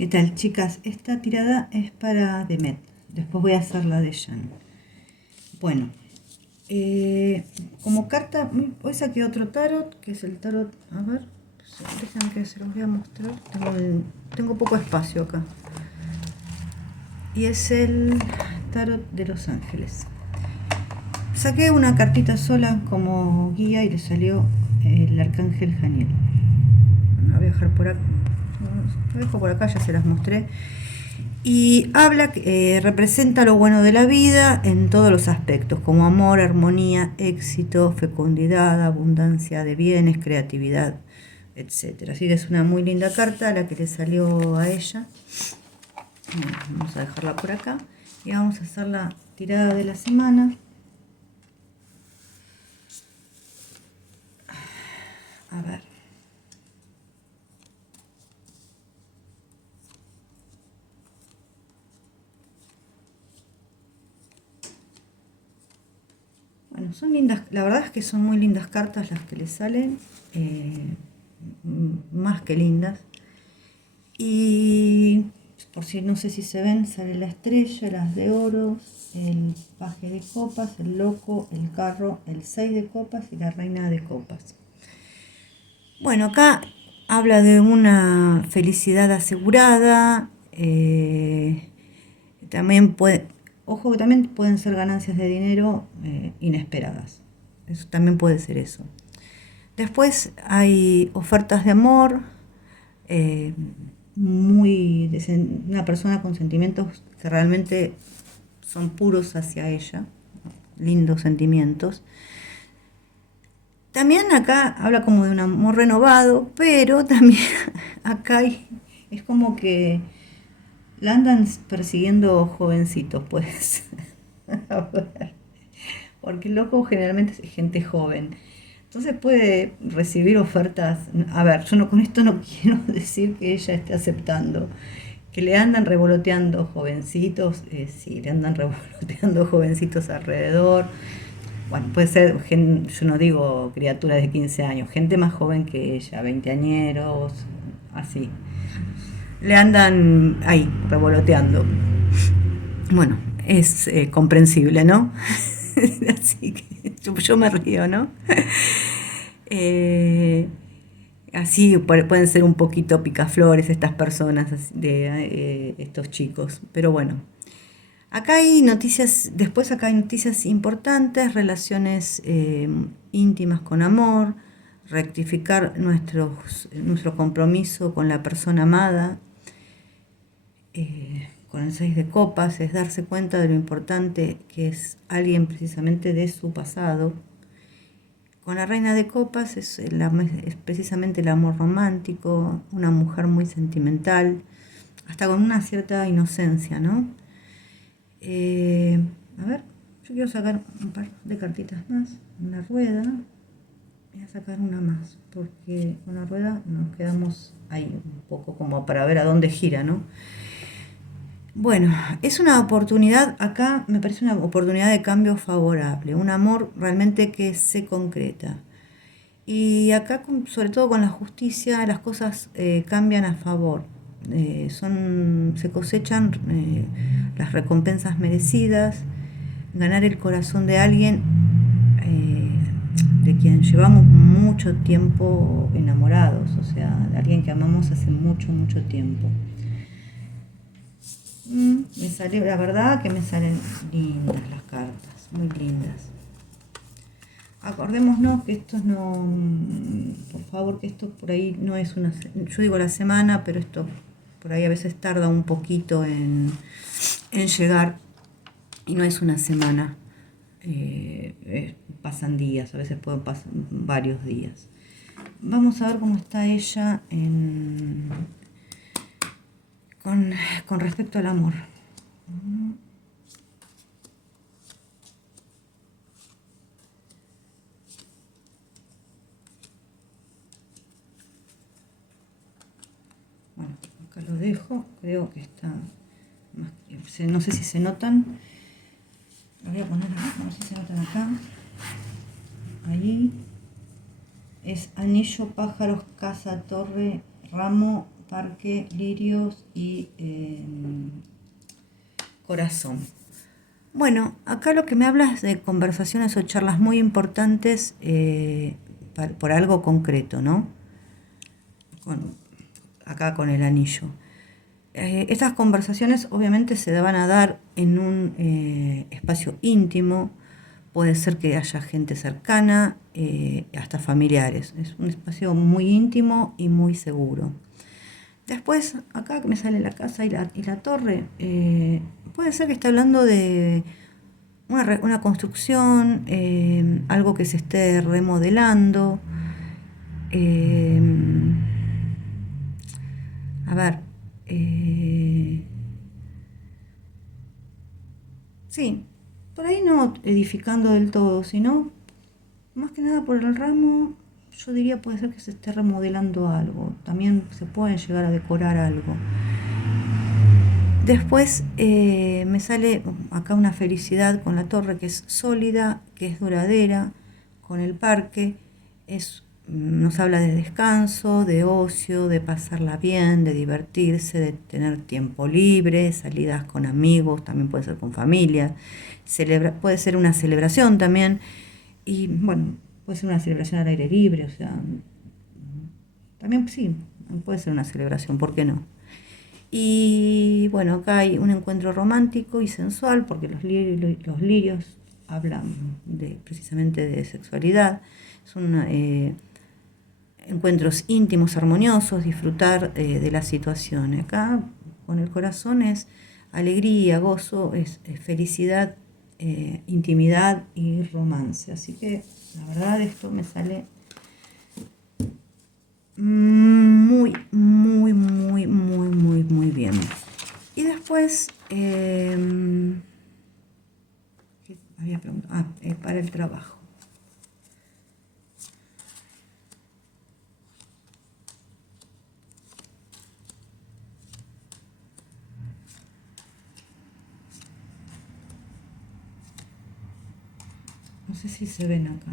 ¿Qué tal, chicas? Esta tirada es para Demet. Después voy a hacer la de Jan. Bueno, como carta, hoy saqué otro tarot, que es el tarot. A ver, déjenme que se los voy a mostrar. Tengo poco espacio acá. Y es el tarot de los ángeles. Saqué una cartita sola como guía y le salió el arcángel Janiel. La voy a dejar por acá. Lo dejo por acá, ya se las mostré. Y habla, representa lo bueno de la vida en todos los aspectos, como amor, armonía, éxito, fecundidad, abundancia de bienes, creatividad, etc. Así que es una muy linda carta la que le salió a ella. Vamos a dejarla por acá y vamos a hacer la tirada de la semana. A ver. Bueno, son lindas, la verdad es que son muy lindas cartas las que le salen, más que lindas. Y por si no sé si se ven, sale la estrella, las de oros, el paje de copas, el loco, el carro, el 6 de copas y la reina de copas. Bueno, acá habla de una felicidad asegurada, también puede, ojo que también pueden ser ganancias de dinero inesperadas, eso también puede ser eso. Después hay ofertas de amor, una persona con sentimientos que realmente son puros hacia ella, lindos sentimientos. También acá habla como de un amor renovado, pero también acá es como que la andan persiguiendo jovencitos, pues. A ver, porque el loco generalmente es gente joven. Entonces puede recibir ofertas. A ver, yo con esto no quiero decir que ella esté aceptando. Que le andan revoloteando jovencitos, sí, le andan revoloteando jovencitos alrededor. Bueno, puede ser, yo no digo criaturas de 15 años, gente más joven que ella, 20añeros, así. Le andan ahí, revoloteando. Bueno, es comprensible, ¿no? Así que yo me río, ¿no? Así pueden ser un poquito picaflores estas personas, estos chicos, pero bueno. Acá hay noticias, después acá hay noticias importantes, relaciones íntimas con amor, rectificar nuestro compromiso con la persona amada, con el 6 de copas, es darse cuenta de lo importante que es alguien precisamente de su pasado. Con la reina de copas es precisamente el amor romántico, una mujer muy sentimental, hasta con una cierta inocencia, ¿no? A ver, yo quiero sacar un par de cartitas más, una rueda, voy a sacar una más, porque con la rueda nos quedamos ahí un poco como para ver a dónde gira, ¿no? Bueno, es una oportunidad, acá me parece una oportunidad de cambio favorable, un amor realmente que se concreta. Y acá, sobre todo con la justicia, las cosas cambian a favor. Se cosechan las recompensas merecidas, ganar el corazón de alguien de quien llevamos mucho tiempo enamorados, o sea, de alguien que amamos hace mucho, mucho tiempo. Me salió, la verdad que me salen lindas las cartas, muy lindas. Acordémonos que esto no, por favor, que esto por ahí no es una, yo digo la semana, pero esto por ahí a veces tarda un poquito en llegar y no es una semana, pasan días, a veces pueden pasar varios días. Vamos a ver cómo está ella con respecto al amor. Bueno, acá lo dejo, creo que está más, no sé si se notan. Lo voy a poner acá, a ver si se notan acá. Ahí. Es anillo, pájaros, casa, torre, ramo, parque, lirios y corazón. Bueno, acá lo que me hablas de conversaciones o charlas muy importantes por algo concreto, ¿no? Acá con el anillo. Estas conversaciones obviamente se van a dar en un espacio íntimo, puede ser que haya gente cercana, hasta familiares. Es un espacio muy íntimo y muy seguro. Después, acá que me sale la casa y la torre, puede ser que esté hablando de una construcción, algo que se esté remodelando. eh, a ver, eh, sí, por ahí no edificando del todo, sino más que nada por el ramo, yo diría puede ser que se esté remodelando algo. También se puede llegar a decorar algo. Después me sale acá una felicidad con la torre que es sólida, que es duradera, con el parque, nos habla de descanso, de ocio, de pasarla bien, de divertirse, de tener tiempo libre, salidas con amigos, también puede ser con familia, puede ser una celebración también, y bueno, puede ser una celebración al aire libre, o sea, también sí, puede ser una celebración, ¿por qué no? Y bueno, acá hay un encuentro romántico y sensual, porque los lirios hablan precisamente de sexualidad. Son encuentros íntimos, armoniosos, disfrutar de la situación. Acá con el corazón es alegría, gozo, es felicidad, intimidad y romance. Así que la verdad esto me sale muy, muy, muy, muy, muy, muy bien. Y después, ¿qué había preguntado? Para el trabajo. No sé si se ven acá.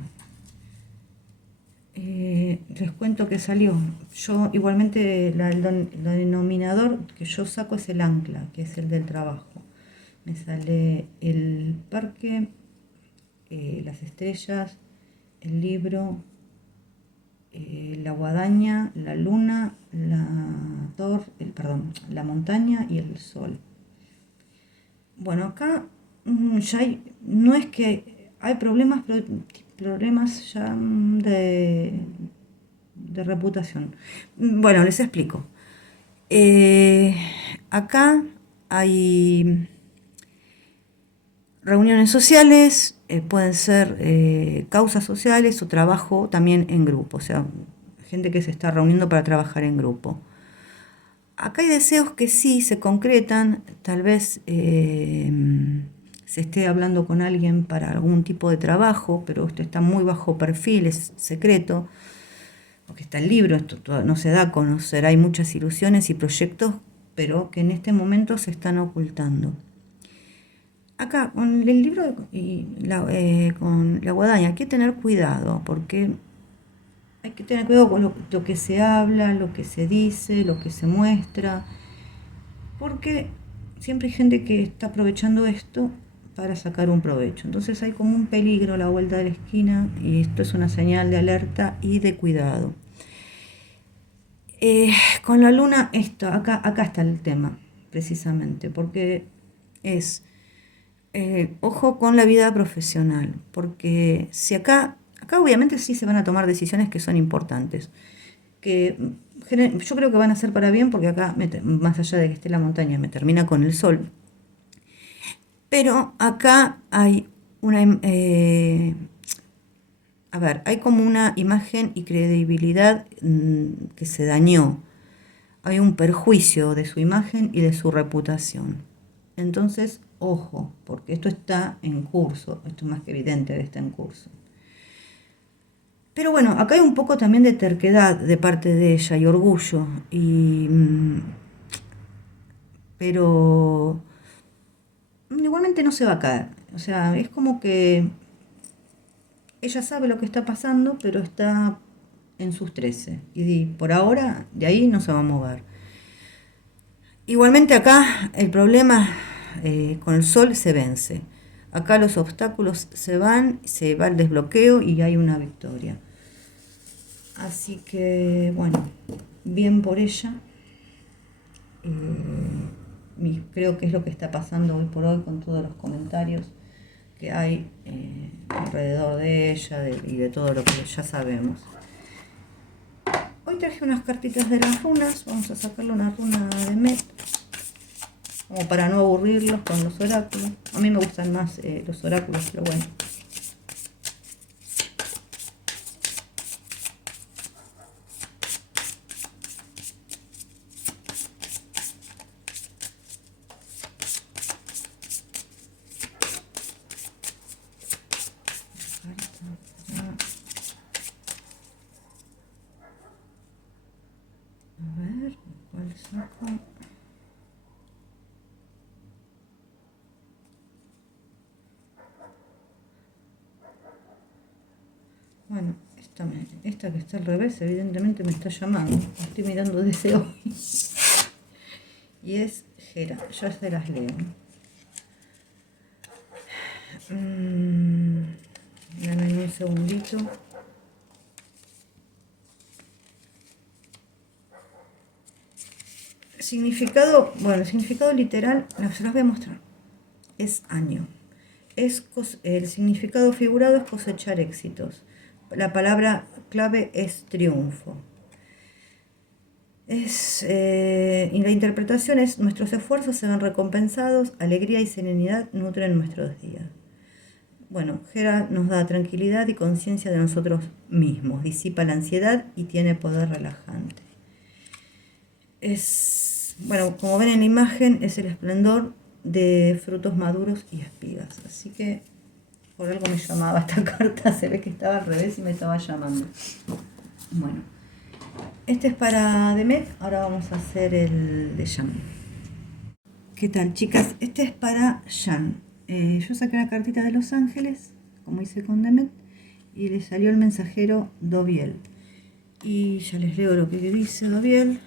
Les cuento que salió. Yo igualmente el denominador que yo saco es el ancla, que es el del trabajo. Me sale el parque, las estrellas, el libro, la guadaña, la luna, la montaña y el sol. Bueno, acá ya no es que hay problemas, pero problemas ya de reputación. Bueno, les explico. Eh, Acá hay reuniones sociales, pueden ser causas sociales o trabajo también en grupo, o sea, gente que se está reuniendo para trabajar en grupo. Acá hay deseos que sí se concretan, tal vez se esté hablando con alguien para algún tipo de trabajo, pero esto está muy bajo perfil, es secreto, porque está el libro, esto no se da a conocer, hay muchas ilusiones y proyectos, pero que en este momento se están ocultando. Acá, con el libro con la guadaña, hay que tener cuidado, porque hay que tener cuidado con lo que se habla, lo que se dice, lo que se muestra, porque siempre hay gente que está aprovechando esto para sacar un provecho. Entonces hay como un peligro a la vuelta de la esquina y esto es una señal de alerta y de cuidado. Con la luna, acá está el tema, precisamente, porque es ojo con la vida profesional, porque si acá obviamente sí se van a tomar decisiones que son importantes, que yo creo que van a ser para bien, porque acá, más allá de que esté la montaña, me termina con el sol, pero acá hay hay como una imagen y credibilidad que se dañó. Hay un perjuicio de su imagen y de su reputación. Entonces, ojo, porque esto está en curso, esto es más que evidente que está en curso. Pero bueno, acá hay un poco también de terquedad de parte de ella y orgullo, pero igualmente no se va a caer. O sea, es como que ella sabe lo que está pasando, pero está en sus 13. Y por ahora, de ahí no se va a mover. Igualmente acá el problema con el sol se vence. Acá los obstáculos se van, se va el desbloqueo y hay una victoria. Así que, bueno, bien por ella. Creo que es lo que está pasando hoy por hoy con todos los comentarios que hay alrededor de ella y de todo lo que ya sabemos. Hoy traje unas cartitas de las runas. Vamos a sacarle una runa de Met, como para no aburrirlos con los oráculos. A mí me gustan más los oráculos, pero bueno. A ver, ¿cuál saco? Bueno, esta que está al revés, evidentemente me está llamando. La estoy mirando desde hoy. Y es Hera, ya se las leo. Dame un segundito. Significado, bueno, el significado literal, se los voy a mostrar. Es año. El significado figurado es cosechar éxitos. La palabra clave es triunfo. Y la interpretación es: nuestros esfuerzos se ven recompensados, alegría y serenidad nutren nuestros días. Bueno, Hera nos da tranquilidad y conciencia de nosotros mismos, disipa la ansiedad y tiene poder relajante. Bueno, como ven en la imagen, es el esplendor de frutos maduros y espigas. Así que por algo me llamaba esta carta, se ve que estaba al revés y me estaba llamando. Bueno, este es para Demet, ahora vamos a hacer el de Jan. ¿Qué tal, chicas? Este es para Jan. Yo saqué la cartita de los ángeles, como hice con Demet, y le salió el mensajero Doviel. Y ya les leo lo que le dice Doviel.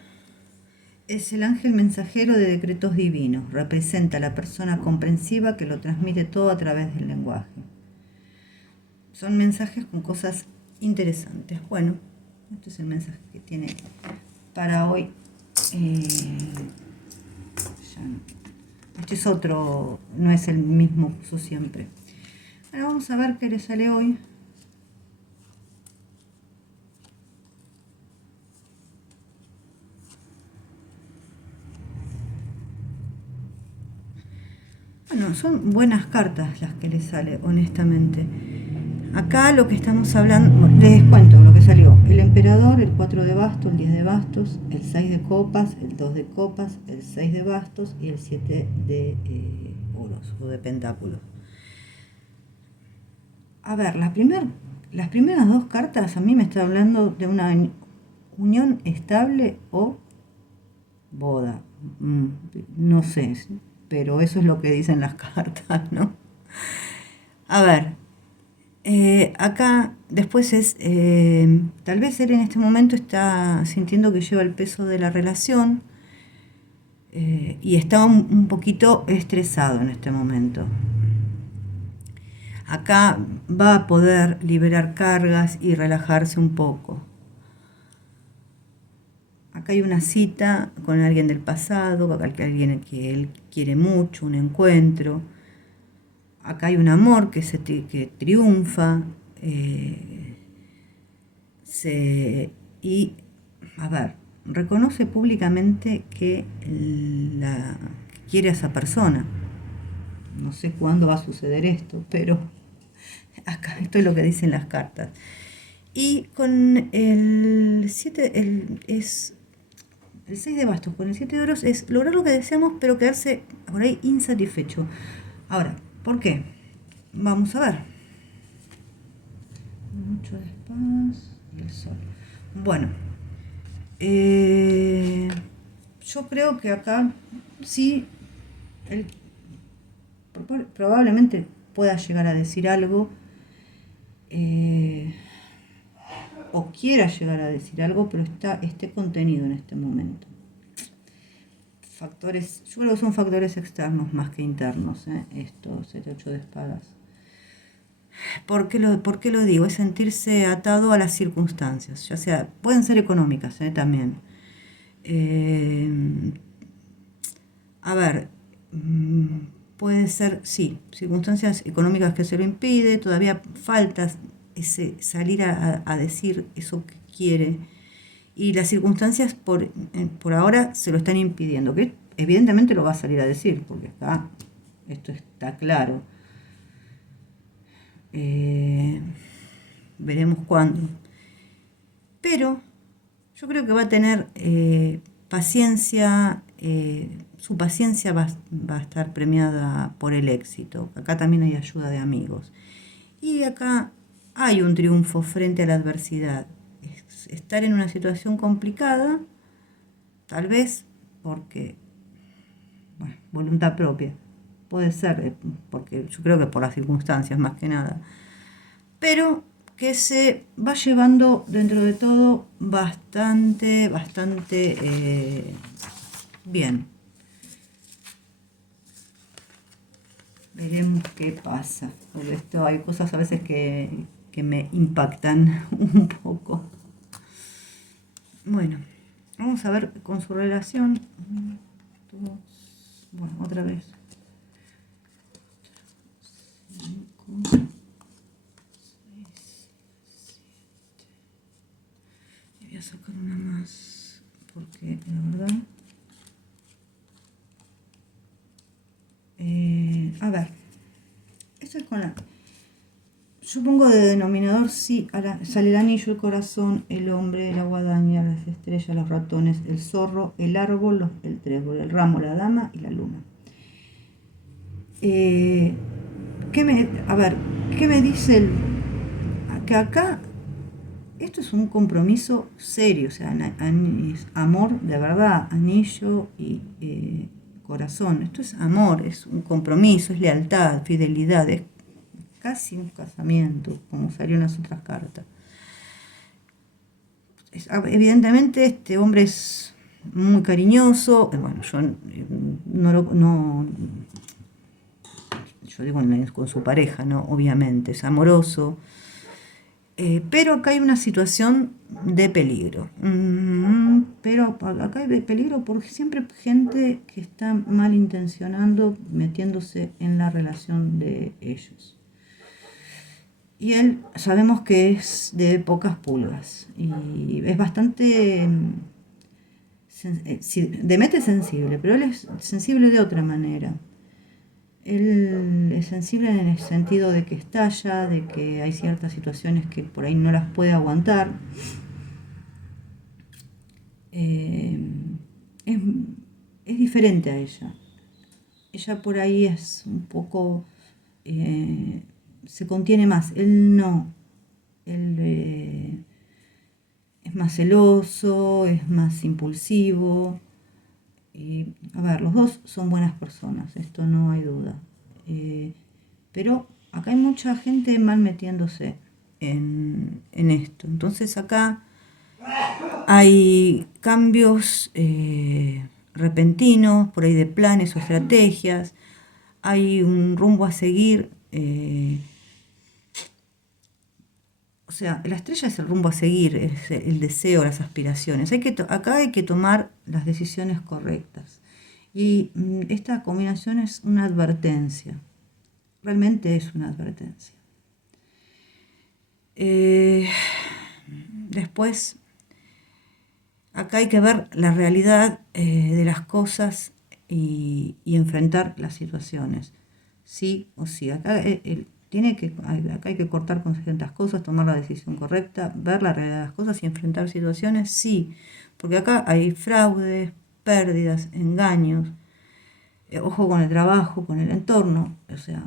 Es el ángel mensajero de decretos divinos. Representa a la persona comprensiva que lo transmite todo a través del lenguaje. Son mensajes con cosas interesantes. Bueno, este es el mensaje que tiene para hoy. Este es otro, no es el mismo que uso siempre. Ahora vamos a ver qué le sale hoy. Bueno, son buenas cartas las que le sale, honestamente. Acá lo que estamos hablando, les cuento lo que salió: el emperador, el 4 de bastos, el 10 de bastos, el 6 de copas, el 2 de copas, el 6 de bastos y el 7 de oros o de pentáculos. A ver, las primeras dos cartas a mí me está hablando de una unión estable o boda. No sé, pero eso es lo que dicen las cartas, ¿no? A ver, acá después es, tal vez él en este momento está sintiendo que lleva el peso de la relación y está un poquito estresado en este momento. Acá va a poder liberar cargas y relajarse un poco. Acá hay una cita con alguien del pasado, acá hay alguien que él quiere mucho, un encuentro. Acá hay un amor que triunfa. Y, a ver, reconoce públicamente que quiere a esa persona. No sé cuándo va a suceder esto, pero acá esto es lo que dicen las cartas. Y con el 7, es el 6 de bastos, con el 7 de oros, es lograr lo que deseamos, pero quedarse por ahí insatisfecho. Ahora, ¿por qué? Vamos a ver. 8 de espadas y el sol. Bueno, yo creo que acá sí, él probablemente pueda llegar a decir algo, o quiera llegar a decir algo, pero esté contenido en este momento. factores, yo creo que son factores externos más que internos, esto, 7-8 de espadas. ¿Por qué lo digo? Es sentirse atado a las circunstancias, ya sea, pueden ser económicas también. Eh, a ver, puede ser, sí, circunstancias económicas que se lo impide, todavía falta ese salir a decir eso que quiere y las circunstancias por ahora se lo están impidiendo, que evidentemente lo va a salir a decir, porque esto está claro. Veremos cuándo. Pero yo creo que va a tener paciencia, su paciencia va a estar premiada por el éxito. Acá también hay ayuda de amigos. Y acá hay un triunfo frente a la adversidad. Estar en una situación complicada, tal vez porque, bueno, voluntad propia. Puede ser, porque yo creo que por las circunstancias más que nada. Pero que se va llevando dentro de todo bastante bien. Veremos qué pasa. Porque esto hay cosas a veces que me impactan un poco. Bueno, vamos a ver con su relación. Bueno, otra vez. 5, 6, 7. Y voy a sacar una más. Porque la verdad. A ver. Esto es con la. Yo pongo de denominador, sí, sale el anillo, el corazón, el hombre, la guadaña, las estrellas, los ratones, el zorro, el árbol, el trébol, el ramo, la dama y la luna. A ver, ¿qué me dice que acá esto es un compromiso serio, o sea, es amor de verdad, anillo y corazón. Esto es amor, es un compromiso, es lealtad, fidelidad, es casi un casamiento, como salió en las otras cartas. Evidentemente este hombre es muy cariñoso, bueno, yo yo digo con su pareja, ¿no? Obviamente, es amoroso, pero acá hay una situación de peligro. Pero acá hay peligro porque siempre gente que está malintencionando, metiéndose en la relación de ellos. Y él sabemos que es de pocas pulgas y es bastante Demet sensible, pero él es sensible de otra manera. Él es sensible en el sentido de que estalla, de que hay ciertas situaciones que por ahí no las puede aguantar. Es diferente a ella. Ella por ahí es un poco... se contiene más. Él no. Él es más celoso, es más impulsivo. Y, a ver, los dos son buenas personas, esto no hay duda. Pero acá hay mucha gente mal metiéndose en esto. Entonces acá hay cambios repentinos, por ahí de planes o estrategias. Hay un rumbo a seguir. O sea, la estrella es el rumbo a seguir, es el deseo, las aspiraciones. Acá hay que tomar las decisiones correctas. Y esta combinación es una advertencia. Realmente es una advertencia. Después, acá hay que ver la realidad de las cosas y enfrentar las situaciones. Sí o sí. Acá hay que cortar con ciertas cosas, tomar la decisión correcta, ver la realidad de las cosas y enfrentar situaciones, sí, porque acá hay fraudes, pérdidas, engaños, ojo con el trabajo, con el entorno, o sea,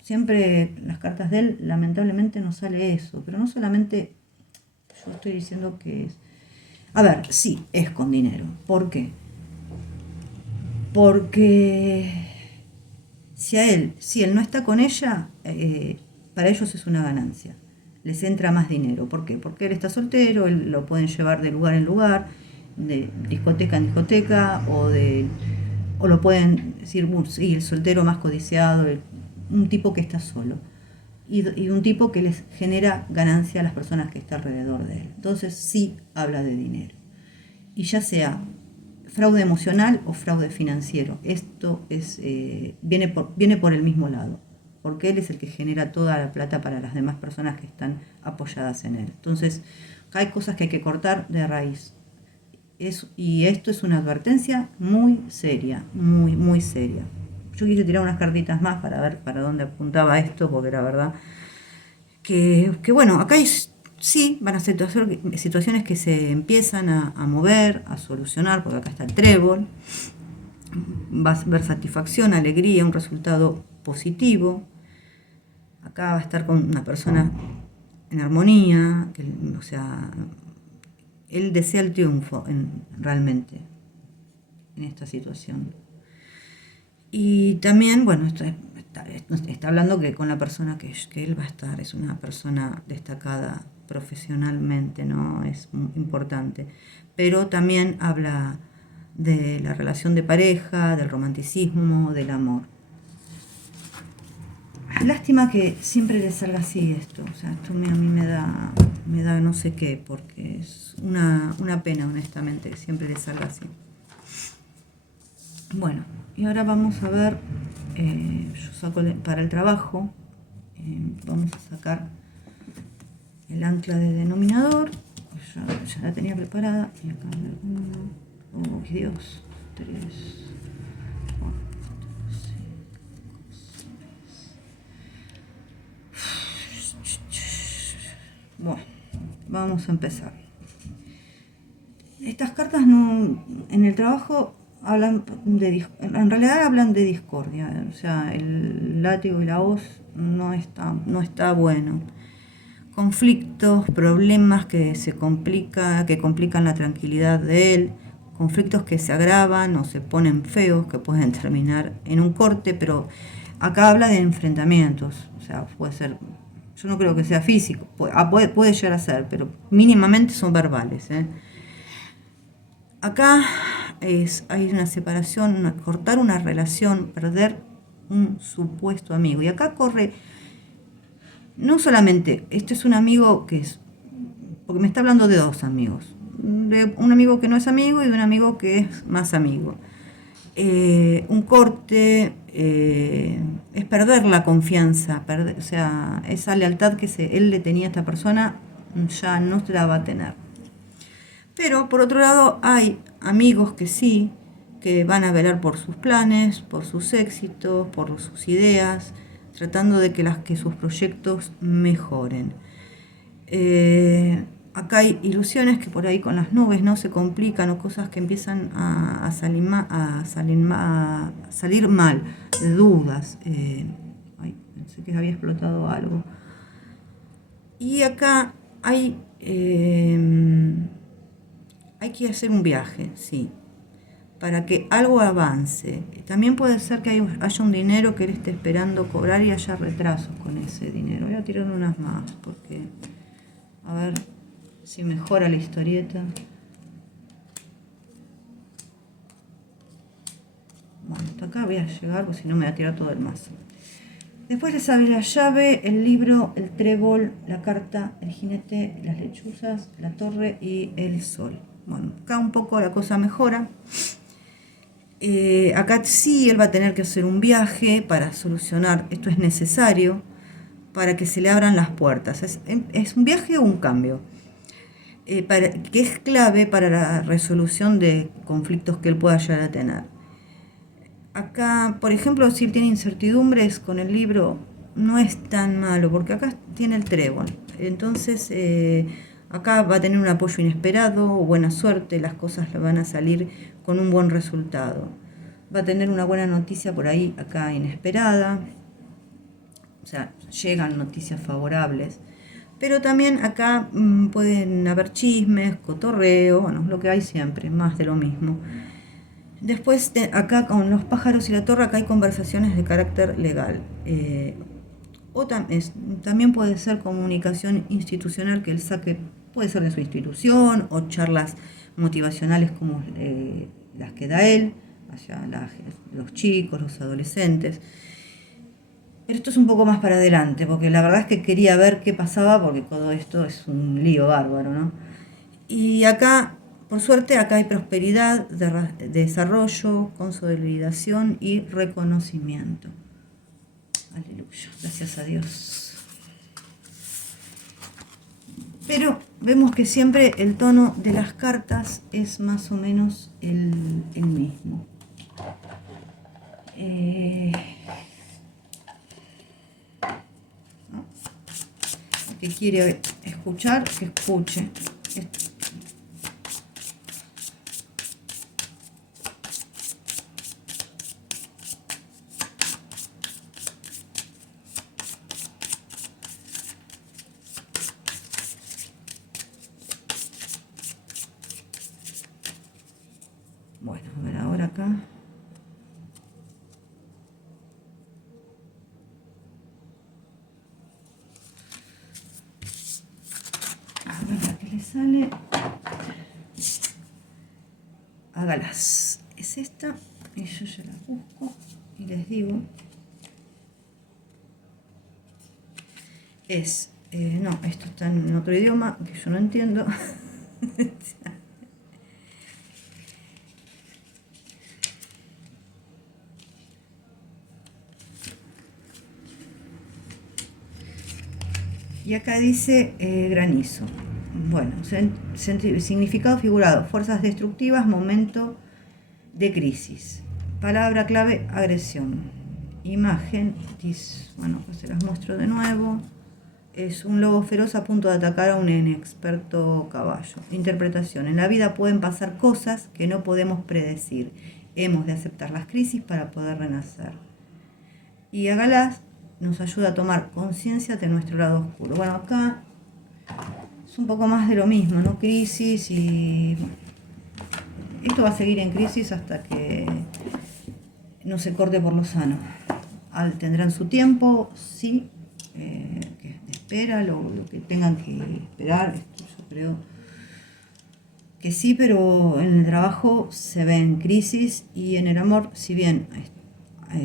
siempre en las cartas de él lamentablemente no sale eso, pero no solamente yo estoy diciendo que es... A ver, sí, es con dinero. ¿Por qué? Porque si él no está con ella, para ellos es una ganancia. Les entra más dinero. ¿Por qué? Porque él está soltero, lo pueden llevar de lugar en lugar, de discoteca en discoteca, o de o lo pueden decir, sí, el soltero más codiciado, un tipo que está solo. Y un tipo que les genera ganancia a las personas que están alrededor de él. Entonces sí habla de dinero. Y ya sea fraude emocional o fraude financiero, esto viene por el mismo lado, porque él es el que genera toda la plata para las demás personas que están apoyadas en él. Entonces, hay cosas que hay que cortar de raíz. Y esto es una advertencia muy seria, muy, muy seria. Yo quise tirar unas cartitas más para ver para dónde apuntaba esto, porque la verdad que bueno, acá sí van a ser situaciones que se empiezan a mover, a solucionar, porque acá está el trébol. Va a ver satisfacción, alegría, un resultado positivo. Acá va a estar con una persona en armonía, o sea, él desea el triunfo realmente en esta situación. Y también, bueno, está hablando que con la persona que él va a estar, es una persona destacada profesionalmente, ¿no? Es muy importante. Pero también habla de la relación de pareja, del romanticismo, del amor. Lástima que siempre le salga así esto, o sea, esto a mí me da no sé qué, porque es una pena, honestamente, que siempre le salga así. Bueno, y ahora vamos a ver, yo saco para el trabajo, vamos a sacar el ancla de denominador, ya la tenía preparada, y acá oh Dios, 3, 4, 5. Bueno, vamos a empezar. Estas cartas no, en el trabajo hablan en realidad hablan de discordia, o sea, el látigo y la hoz no está bueno. Conflictos, problemas que complican la tranquilidad de él, conflictos que se agravan o se ponen feos, que pueden terminar en un corte, pero acá habla de enfrentamientos, o sea, puede ser, yo no creo que sea físico, puede llegar a ser, pero mínimamente son verbales, ¿eh? Acá hay una separación, cortar una relación, perder un supuesto amigo. Y acá corre, no solamente, este es un amigo que es, porque me está hablando de dos amigos. De un amigo que no es amigo y de un amigo que es más amigo. Un corte es perder la confianza, o sea, esa lealtad que él le tenía a esta persona ya no se la va a tener. Pero por otro lado hay amigos que sí, que van a velar por sus planes, por sus éxitos, por sus ideas, tratando de que sus proyectos mejoren. Acá hay ilusiones que por ahí con las nubes no se complican o cosas que empiezan a salir mal, de dudas. Pensé que había explotado algo. Y acá hay que hacer un viaje, sí, para que algo avance. También puede ser que haya un dinero que él esté esperando cobrar y haya retrasos con ese dinero. Voy a tirar unas más, porque a ver si mejora la historieta. Bueno, hasta acá voy a llegar, porque si no me va a tirar todo el mazo. Después les abre la llave, el libro, el trébol, la carta, el jinete, las lechuzas, la torre y el sol. Bueno, acá un poco la cosa mejora. Acá sí él va a tener que hacer un viaje para solucionar, esto es necesario, para que se le abran las puertas. Es un viaje o un cambio, que es clave para la resolución de conflictos que él pueda llegar a tener. Acá, por ejemplo, si él tiene incertidumbres con el libro, no es tan malo, porque acá tiene el trébol. Entonces, acá va a tener un apoyo inesperado o buena suerte, las cosas le van a salir con un buen resultado. Va a tener una buena noticia por ahí, acá inesperada. O sea, llegan noticias favorables. Pero también acá pueden haber chismes, cotorreo, bueno, lo que hay siempre, más de lo mismo. Después, acá con los pájaros y la torre, acá hay conversaciones de carácter legal. También puede ser comunicación institucional que él saque, puede ser de su institución, o charlas motivacionales como las que da él, hacia los chicos, los adolescentes. Pero esto es un poco más para adelante, porque la verdad es que quería ver qué pasaba, porque todo esto es un lío bárbaro, ¿no? Y acá, por suerte, acá hay prosperidad, desarrollo, consolidación y reconocimiento. Aleluya, gracias a Dios. Pero vemos que siempre el tono de las cartas es más o menos el mismo. ¿No? El que quiere escuchar, que escuche. Bueno, a ver ahora acá. A ver la que le sale. Hágalas. Es esta. Y yo ya la busco. Y les digo. No, esto está en otro idioma que yo no entiendo. Y acá dice granizo. Bueno, significado figurado, fuerzas destructivas, momento de crisis. Palabra clave, agresión. Imagen, bueno, pues se las muestro de nuevo. Es un lobo feroz a punto de atacar a un inexperto caballo. Interpretación. En la vida pueden pasar cosas que no podemos predecir. Hemos de aceptar las crisis para poder renacer. Y Agalás nos ayuda a tomar conciencia de nuestro lado oscuro. Bueno, acá es un poco más de lo mismo, ¿no? Crisis y... Bueno, esto va a seguir en crisis hasta que no se corte por lo sano. Tendrán su tiempo, sí, que espera, lo que tengan que esperar, esto yo creo que sí, pero en el trabajo se ve en crisis y en el amor, si bien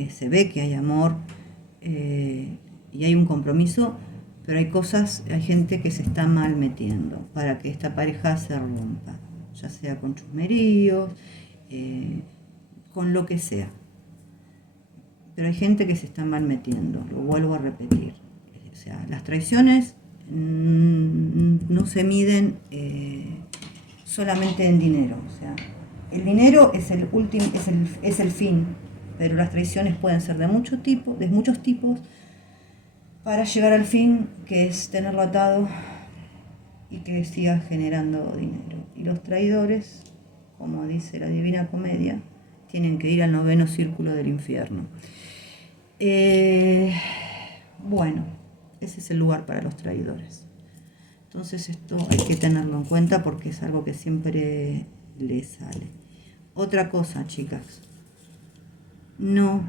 se ve que hay amor y hay un compromiso, pero hay gente que se está mal metiendo para que esta pareja se rompa, ya sea con chusmeríos, con lo que sea. Pero hay gente que se está mal metiendo, lo vuelvo a repetir. O sea, las traiciones no se miden solamente en dinero. O sea, el dinero es el fin, pero las traiciones pueden ser de muchos tipos, para llegar al fin, que es tenerlo atado y que siga generando dinero. Y los traidores, como dice la Divina Comedia, tienen que ir al 9º círculo del infierno. Bueno, ese es el lugar para los traidores. Entonces esto hay que tenerlo en cuenta porque es algo que siempre le sale. Otra cosa, chicas. No,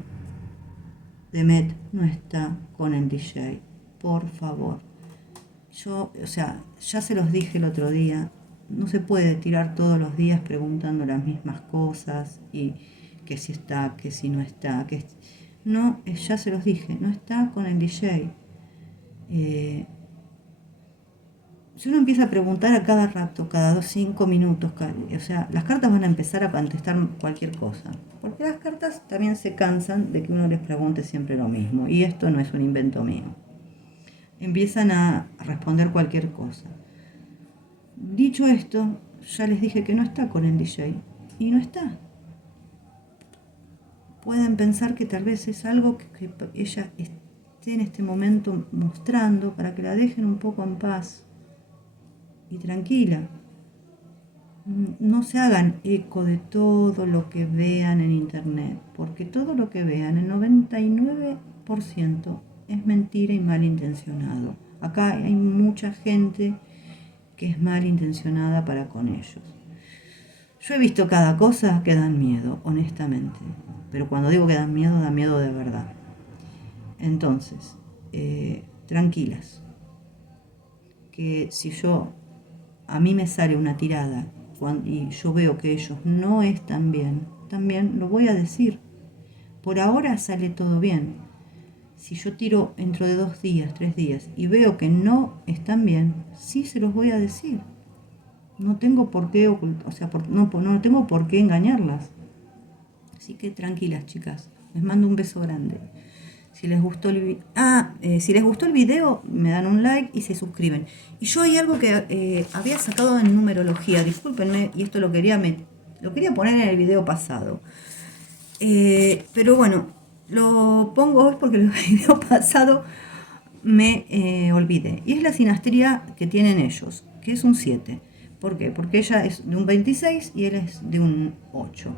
Demet no está con el DJ. Por favor. Ya se los dije el otro día. No se puede tirar todos los días preguntando las mismas cosas y que si está, que si no está, No, ya se los dije, no está con el DJ. Si uno empieza a preguntar a cada rato, cada 5 minutos, las cartas van a empezar a contestar cualquier cosa. Porque las cartas también se cansan de que uno les pregunte siempre lo mismo. Y esto no es un invento mío. Empiezan a responder cualquier cosa. Dicho esto, ya les dije que no está con el DJ. Y no está. Pueden pensar que tal vez es algo que ella esté en este momento mostrando para que la dejen un poco en paz y tranquila. No se hagan eco de todo lo que vean en internet, porque todo lo que vean, el 99% es mentira y malintencionado. Acá hay mucha gente que es malintencionada para con ellos. Yo he visto cada cosa que dan miedo, honestamente. Pero cuando digo que da miedo de verdad. Entonces, tranquilas. Que si a mí me sale una tirada y yo veo que ellos no están bien, también lo voy a decir. Por ahora sale todo bien. Si yo tiro dentro de 2 días, 3 días y veo que no están bien, sí se los voy a decir. No tengo por qué ocultar, o sea, no tengo por qué engañarlas. Así que tranquilas, chicas. Les mando un beso grande. Si les gustó si les gustó el video, me dan un like y se suscriben. Y yo hay algo que había sacado en numerología, discúlpenme, y esto lo quería poner en el video pasado. Pero bueno, lo pongo hoy porque el video pasado me olvidé. Y es la sinastría que tienen ellos, que es un 7. ¿Por qué? Porque ella es de un 26 y él es de un 8.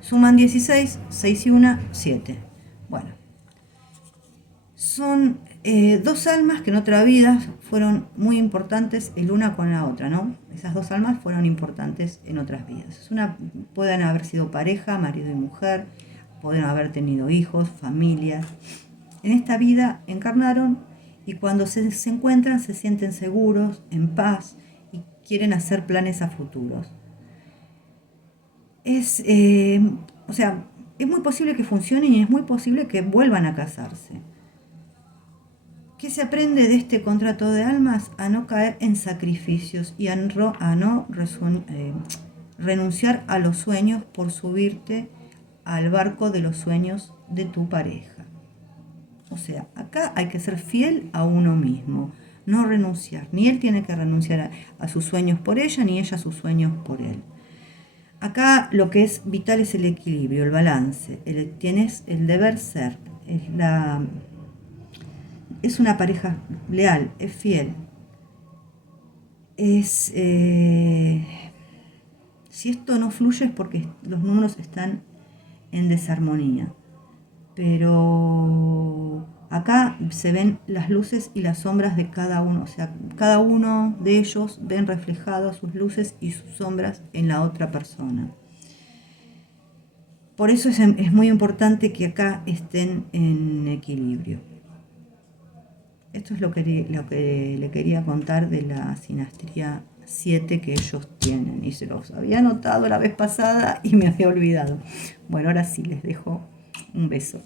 Suman 16, 6 y 1, 7. Bueno, son dos almas que en otra vida fueron muy importantes el una con la otra, ¿no? Esas dos almas fueron importantes en otras vidas. Pueden haber sido pareja, marido y mujer, pueden haber tenido hijos, familias. En esta vida encarnaron y cuando se encuentran se sienten seguros, en paz y quieren hacer planes a futuros. O sea, es muy posible que funcionen y es muy posible que vuelvan a casarse. ¿Qué se aprende de este contrato de almas? A no caer en sacrificios y a no renunciar a los sueños por subirte al barco de los sueños de tu pareja. O sea, acá hay que ser fiel a uno mismo, no renunciar. Ni él tiene que renunciar a sus sueños por ella, ni ella a sus sueños por él. Acá lo que es vital es el equilibrio, el balance. Tienes el deber ser, es una pareja leal, es fiel. Si esto no fluye es porque los números están en desarmonía. Pero acá se ven las luces y las sombras de cada uno. O sea, cada uno de ellos ven reflejadas sus luces y sus sombras en la otra persona. Por eso es muy importante que acá estén en equilibrio. Esto es lo que le quería contar de la sinastría 7 que ellos tienen. Y se los había notado la vez pasada y me había olvidado. Bueno, ahora sí les dejo un beso.